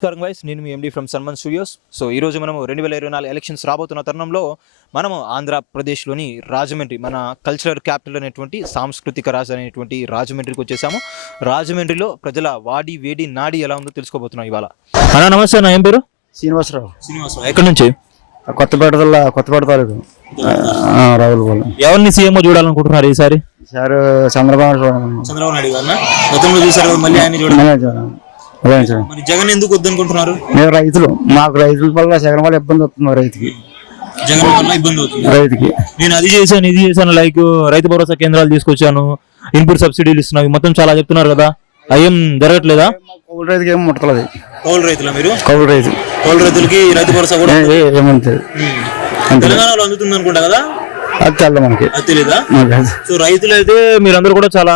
నమస్కారం వైస్ నేను మీ MD from Sanman studios so ఈ రోజు మనము రెండు వేల ఇరవై నాలుగు ఎలక్షన్స్ రాబోతున్న తరుణంలో మనము ఆంధ్రప్రదేశ్లోని రాజమండ్రి మన కల్చరల్ క్యాపిటల్ అనేటువంటి సాంస్కృతిక రాజు అనేటువంటి రాజమండ్రికి వచ్చేసాము. రాజమండ్రిలో ప్రజల వాడి వేడి నాడి ఎలా ఉందో తెలుసుకోబోతున్నాం ఇవాళ. అన్న నమస్తే నా ఏం పేరు? శ్రీనివాసరావు. శ్రీనివాసరావు ఎక్కడి నుంచి? కొత్తపేట జిల్లా కొత్తపేట తాలూకు. రావులపాలెం ఎవరిని సీఎం చూడాలనుకుంటున్నారు ఈసారి? సార్ చంద్రబాబు చంద్రబాబు నాయుడు గారు గతంలో చూసారు మళ్ళీ ఆయన చూడండి మరి జగన్ ఎందుకు వద్దనుకుంటున్నారు? మేము రైతులు మాకు రైతుల వల్ల సగం వల్ల ఇబ్బంది వస్తుంది రైతుకి. జగన్ వల్ల ఇబ్బంది అవుతుంది. రైతుకి. నేను అది చేశాను ఇది చేశాను లైక్ రైతు భరోసా కేంద్రాలు తీసుకొచ్చాను ఇన్పుట్ సబ్సిడీలు ఇస్తున్నాయి మొత్తం చాలా చెప్తున్నారు కదా అయ్యం జరగట్లేదా? కౌలు రైతుకి ఏం ముట్టలేదు. కౌలు రైతుల మీరు? కౌలు రైతు. కౌలు రైతులకి రైతు భరోసా కూడా ఏ- ఏ- ఏమంటుంది అంతే తెలంగాణలో అందుతుంది అనుకుంటా కదా? అది తెల్ల మనకి. అది తెలీదా. సో రైతులు అయితే మీరందరూ కూడా చాలా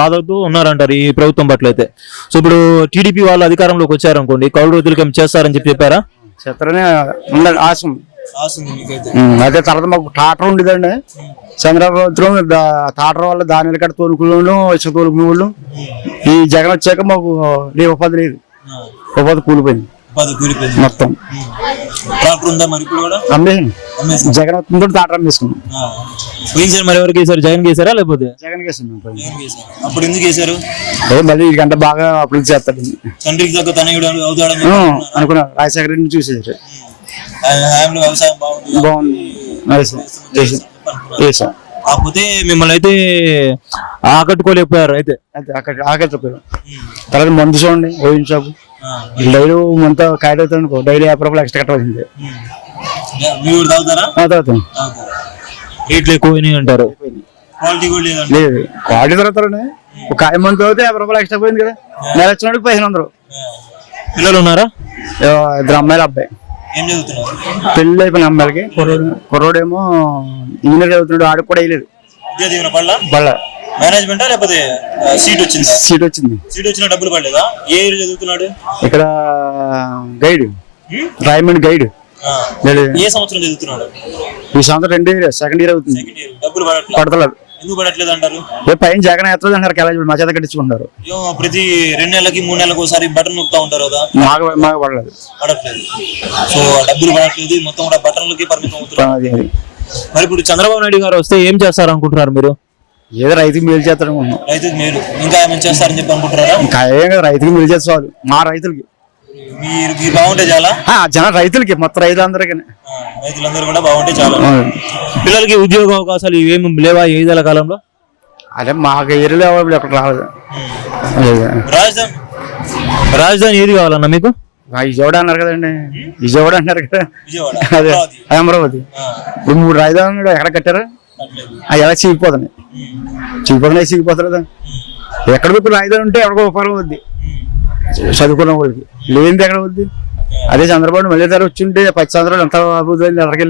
బాధతో ఉన్నారంటారు ఈ ప్రభుత్వం పట్ల అయితే. సో ఇప్పుడు టీడీపీ వాళ్ళు అధికారంలోకి వచ్చారనుకోండి కౌలు రైతులకి ఏం చేస్తారని చెప్పి చెప్పారా? చిత్రనే ఉండాలి ఆశ ఉంది. ఉమ్, అదే తర్వాత మాకు టాటర్ ఉండేదండి. చంద్రబాబు టాటర్ వల్ల దాని కట్ట తోలుకునే ఇసుక తోలుకునే వాళ్ళు ఈ జగన్ వచ్చాక మాకు లే ఉపాధి లేదు. ఉపాధి కూలిపోయింది. మొత్తం. ట్రాక్టర్ ఉందా మరి ఇప్పుడు కూడా? అమ్మేసాను జగన్ వస్తుందో అమ్మేసుకున్నాం పోయినసారి మరి జగన్ వేసారా లేకపోతే? జగన్ అప్పుడు ఎందుకు అదే మళ్ళీ గంట బాగా అభివృద్ధి చేస్తాడు తండ్రికి తగ్గ తనయుడు అవుతాడని అనుకున్నా రాజశేఖర రెడ్డిని వ్యవసాయం బాగుంది. బాగుంది. కాకపోతే మిమ్మల్ని అయితే ఆకట్టుకోలేకపోయారు అయితే. ఆకలిపోయాం తర్వాత మందు చూడండి ఓయిన్ షాపు డైలీ మనతో కాయట అవుతాను అనుకో డైలీ యాభై రూపాయలు ఎక్స్ట్రా కట్టవలసిందే మీరు తాగుతారా? రేట్లు ఎక్కువ అంటారు. క్వాలిటీ కూడా లేదండి లేదు క్వాలిటీ తర్వాత ఒక కాయ మందు అయితే యాభై రూపాయలు ఎక్స్ట్రా పోయింది కదా. నెల వచ్చినప్పుడు పదిహేను వందలు. పిల్లలు ఉన్నారా? ఇద్దరు అమ్మాయిలు అబ్బాయి. పెళ్ళి అయిపోయిన అమ్మాయిలకి. కుర్రోడు కుర్రోడేమో ఇంజనీర్ చదువుతున్నాడు ఆడికి కూడా వేయలేదు. బళ్ళ మేనేజ్మెంటా లేకపోతే సీట్ వచ్చింది? సీట్ వచ్చింది. సీట్ వచ్చిన డబ్బులు పడలేదా? ఏ ఏరియా చదువుతున్నాడు? ఇక్కడ గైడ్? రాయమండ్ గైడ్. ఆ. లేదు ఏ సంవత్సరం చదువుతున్నాడు? ఈ సంవత్సరం రెండు ఇయర్ సెకండ్ ఇయర్ అవుతుంది. డబ్బులు పడతలేదు. ఎందుకు పడట్లేదు అంటారు? పైన జగన్ ఎత్తలేదు అంటారు కాలేజీ మా చేత కట్టించుకుంటారు. ప్రతి రెండు నెలలకి మూడు నెలలకు ఒకసారి బటన్ నొక్కుతా ఉంటారు కదా? మాకు మాకు పడలేదు. పడట్లేదు. సో డబ్బులు పడట్లేదు. మొత్తం కూడా బటన్లకి పరిమితం అవుతున్నారు. మరి ఇప్పుడు చంద్రబాబు నాయుడు గారు వస్తే ఏం చేస్తారు అనుకుంటున్నారు మీరు? ఏదో రైతుకి మేలు చేస్తాడు అనుకుంటున్నాం రైతుకి మేలు. ఇంకా ఏమైనా చేస్తారని చెప్పి అనుకుంటున్నారా? ఇంకా ఏం కదా రైతుకి మేలు చేస్తే చాలు మా రైతులకి. మీరు మీరు బాగుంటే చాలా? జన రైతులకి మొత్తం రైతులందరికీ. రైతులందరూ కూడా బాగుంటే చాలా. పిల్లలకి ఉద్యోగ అవకాశాలు ఇవేమి లేవా ఈ ఐదేళ్ళ కాలంలో? అదే మాకు ఏరియాలో ఎవరు ఎక్కడ రాలేదు. లేదు. రాజధాని రాజధాని ఏది కావాలన్నా మీకు? విజయవాడ అన్నారు కదండి. విజయవాడ అన్నారు కదా. అదే. అమరావతి. ఇప్పుడు మూడు రాజధానులు ఎక్కడ కట్టారు. అవి ఎలా చీకిపోతున్నాయి ఉమ్, చీకిపోతున్నాయి చీకిపోతారు ఎక్కడ ఇప్పుడు రాయిదాని ఉంటే ఎక్కడికో ఉపకారం వద్ది చదువుకున్న వాళ్ళకి. లేనిది ఎక్కడ వద్ది అదే చంద్రబాబు మళ్ళీ ధర వచ్చి ఉంటే పది సంవత్సరాలు ఎంత అభివృద్ధి అయింది ఎక్కడికి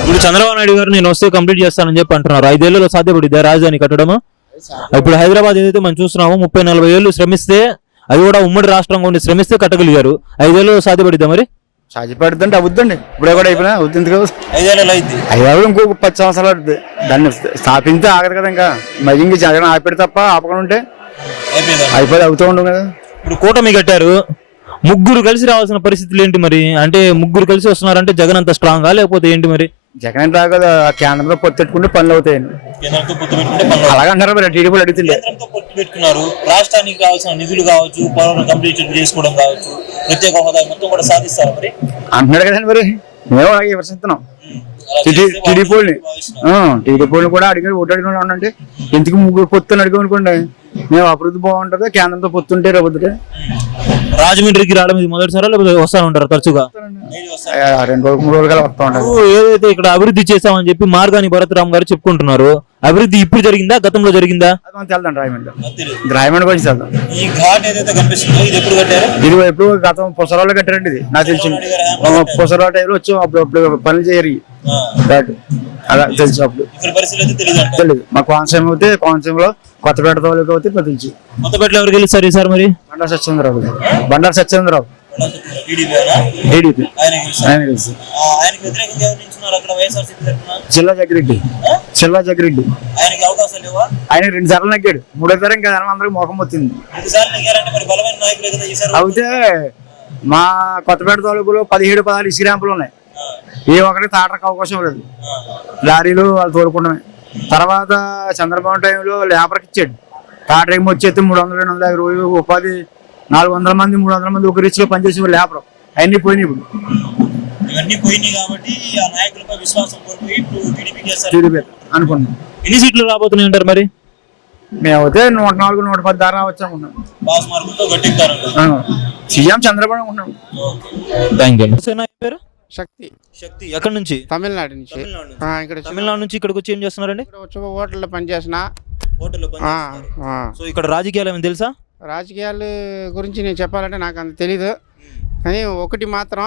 ఇప్పుడు చంద్రబాబు నాయుడు గారు నేను వస్తే కంప్లీట్ చేస్తానని చెప్పి అంటున్నారు. ఐదేళ్ళలో సాధ్యపడిద్దా రాజధాని కట్టడము. ఇప్పుడు హైదరాబాద్ ఏదైతే మనం చూస్తున్నామో ముప్పై నలభై ఏళ్ళు శ్రమిస్తే అది కూడా ఉమ్మడి రాష్ట్రంగా ఉండి శ్రమిస్తే కట్టగలిగారు. ఐదేళ్ళలో సాధ్యపడిద్దా మరి? సాధ్యపడుతుంటే అవుద్దండి. ఇప్పుడే కూడా అయిపోయినా అవుతుంది కదా ఐదేళ్ళు అయింది ఇంకొక పది సంవత్సరాలు అవుతుంది దాన్ని స్థాపించితే ఆగదు కదా ఇంకా. మరి ఇంక జగన్ ఆపిడి తప్ప ఆపకుండా ఉంటే అయిపోయిందా అయిపోయి అవుతూ ఉండవు కదా. ఇప్పుడు కూటమి కట్టారు. ముగ్గురు కలిసి రావాల్సిన పరిస్థితులు ఏంటి మరి? అంటే ముగ్గురు కలిసి వస్తున్నారంటే జగన్ అంత స్ట్రాంగా లేకపోతే ఏంటి మరి? జగన్ రాక కేంద్రంలో పొత్తెట్టుకుంటే పనులు అవుతాయండి. కేంద్రంతో పొత్తు పెట్టుకుంటే పనులు అలాగంటారు మరి టీడీపీ అడుగుతుండే. కేంద్రంతో పొత్తు పెట్టుకున్నారు రాష్ట్రానికి కావాల్సిన నిధులు కావచ్చు పనులను కంప్లీట్ చేసుకోవడం కావచ్చు ప్రత్యేక హోదా మొత్తం కూడా సాధిస్తారు మరి? అంటున్నాడు కదండి మరి. మేము అలాగే విమర్శిస్తున్నాం. కూడా అడిగి ఓటు అడిగిన ఉండండి. ఎందుకు ముగ్గురు పొత్తుని అడిగి అనుకోండి మేము అభివృద్ధి బాగుంటుంది? కేంద్రంతో పొత్తుంటే రేపొద్దుటే రాజమండ్రికి రావడం ఇది మొదటిసారా? లేకపోతే వస్తా ఉంటారు తరచుగా? రెండు రోజులు మూడు రోజులు వస్తూ ఇప్పుడు ఏదైతే ఇక్కడ అభివృద్ధి చేశామని చెప్పి మార్గాని భరతరామ్ గారు చెప్పుకుంటున్నారు అభివృద్ధి ఇప్పుడు జరిగిందా? గతంలో జరిగిందా? వెళ్దాం రాయమండ్రి. రాయమండ్రి గురించి వెళ్దాం ఈ ఘాట్ ఏదైతే కనిపిస్తుందో ఇది ఎప్పుడు కట్టారు? ఇది ఎప్పుడు గతం పుసరాలు కట్టారండి ఇది నాకు తెలిసింది పుసరాల టైంలో వచ్చి అప్పుడు అప్పుడు పనులు చేయరు. ఘాటు. అలా తెలుసు అప్పుడు. తెలియదు మా కోనసీమ అయితే కోనసీమలో కొత్తపేట తోలికి అయితే నాకు తెలుసు. కొత్తపేటలో ఎవరికి గెలుస్తారు ఈసారి మరి? బండారు సత్యేంద్రరావు. బండారు సత్యేంద్రరావు. టీడీపీ ఆయన జిల్లా జగ్గిరెడ్డి. శిల్వా జగ్గిరెడ్డి ఆయనకి అవకాశాలు లేవా? ఆయన రెండు సార్లు నగ్గాడు. ఇంకా జనం అందరికి మొఖం వచ్చింది. అయితే మా కొత్తపేట తాలూకులో పదిహేడు పదహారు ఇసుక ర్యాంపులు ఉన్నాయి. ఏ ఒక్కరికి తాటరకు అవకాశం లేదు. లారీలు వాళ్ళు తోలుకుండమే. తర్వాత చంద్రబాబు టైంలో లేబర్కి ఇచ్చాడు. టాటా ఏమో వచ్చేస్తే మూడు వందల రెండు వందల యాభై రోజులు ఉపాధి నాలుగు వందల మంది మూడు వందల మంది ఒక రీచ్లో పనిచేసే లేబర్. అన్నీ పోయినాయి ఇప్పుడు. ఇవన్నీ పోయినాయి కాబట్టి ఆ నాయకులపై విశ్వాసం కోల్పోయి ఇప్పుడు టీడీపీకి వేస్తారు టీడీపీ అనుకున్నాం ఎన్ని సీట్లు రాబోతున్నాయి అంటారు మరి? మేమైతే నూట నాలుగు నూట పది దాకా రావచ్చు అనుకున్నాం పాస్ మార్కులతో గట్టిస్తారంట ఆ, సీఎం చంద్రబాబు థ్యాంక్ యూ. పేరు? శక్తి. శక్తి ఎక్కడి నుంచి? తమిళనాడు నుంచి. తమిళనాడు నుంచి. ఆ, ఇక్కడ తమిళనాడు నుంచి ఇక్కడికి వచ్చి ఏం చేస్తున్నారండి? ఇక్కడ వచ్చి హోటల్లో పనిచేసిన. హోటల్లో ఆ, ఆ. సో ఇక్కడ రాజకీయాలు ఏమైనా తెలుసా? రాజకీయాల గురించి నేను చెప్పాలంటే నాకు అంత తెలీదు. కానీ ఒకటి మాత్రం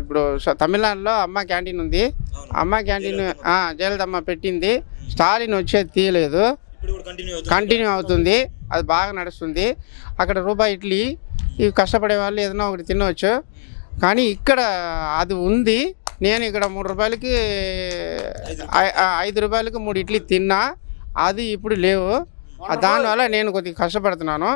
ఇప్పుడు తమిళనాడులో అమ్మ క్యాంటీన్ ఉంది. అమ్మ క్యాంటీన్ జయలలితమ్మ పెట్టింది. స్టాలిన్ వచ్చేది తీయలేదు. కంటిన్యూ అవుతుంది? అది బాగా నడుస్తుంది. అక్కడ రూపాయి ఇడ్లీ ఇవి కష్టపడే వాళ్ళు ఏదైనా ఒకటి తినవచ్చు. కానీ ఇక్కడ అది ఉంది. నేను ఇక్కడ మూడు రూపాయలకి ఐదు రూపాయలకి మూడు ఇడ్లీ తిన్నా. అది ఇప్పుడు లేవు. దానివల్ల నేను కొద్దిగా కష్టపడుతున్నాను.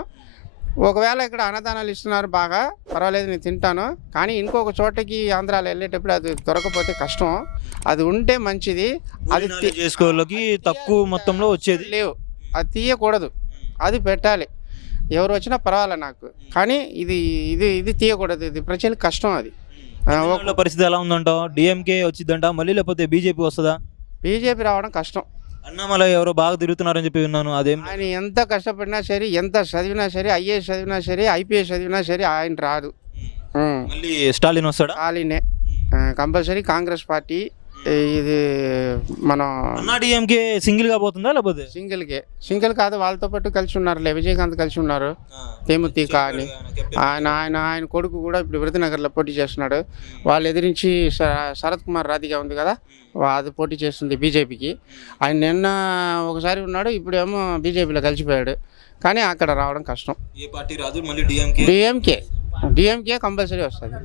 ఒకవేళ ఇక్కడ అన్నదానాలు ఇస్తున్నారు బాగా పర్వాలేదు నేను తింటాను. కానీ ఇంకొక చోటకి ఆంధ్రాలో వెళ్ళేటప్పుడు అది దొరకపోతే కష్టం. అది ఉంటే మంచిది. అది చేసుకోవాలకి తక్కువ మొత్తంలో వచ్చేది. లేవు. అది తీయకూడదు. అది పెట్టాలి. ఎవరు వచ్చినా పర్వాలే నాకు. కానీ ఇది ఇది ఇది తీయకూడదు. ఇది ప్రజలకు కష్టం అది. పరిస్థితి ఎలా ఉందంటావు? డిఎంకే వచ్చిందంట మళ్ళీ లేకపోతే బీజేపీ వస్తుందా? బీజేపీ రావడం కష్టం. అన్నామలై ఎవరో బాగా తిరుగుతున్నారని చెప్పి విన్నాను. అదేం ఆయన ఎంత కష్టపడినా సరే ఎంత చదివినా సరే ఐఏఎస్ చదివినా సరే ఐపీఎస్ చదివినా సరే ఆయన రాదు. ఉం. మళ్ళీ స్టాలిన్ వస్తాడా? ఖాళీనే కంపల్సరీ కాంగ్రెస్ పార్టీ ఇది మనం అన్నా డిఎంకే సింగిల్గా పోతుందా లేకపోతే? సింగిల్కే. సింగిల్ కాదు వాళ్ళతో పాటు కలిసి ఉన్నారులే విజయకాంత్ కలిసి ఉన్నారు. తేముతి కానీ. ఆయన ఆయన ఆయన కొడుకు కూడా ఇప్పుడు విరుదునగర్లో పోటీ చేస్తున్నాడు. వాళ్ళు ఎదిరించి శరత్ కుమార్ రాధిక ఉంది కదా అది పోటీ చేస్తుంది బీజేపీకి. ఆయన నిన్న ఒకసారి ఉన్నాడు ఇప్పుడేమో బీజేపీలో కలిసిపోయాడు. కానీ అక్కడ రావడం కష్టం. ఏ పార్టీ రాదు మళ్ళీ డిఎంకే డిఎంకే డిఎంకే కంపల్సరీ వస్తుంది.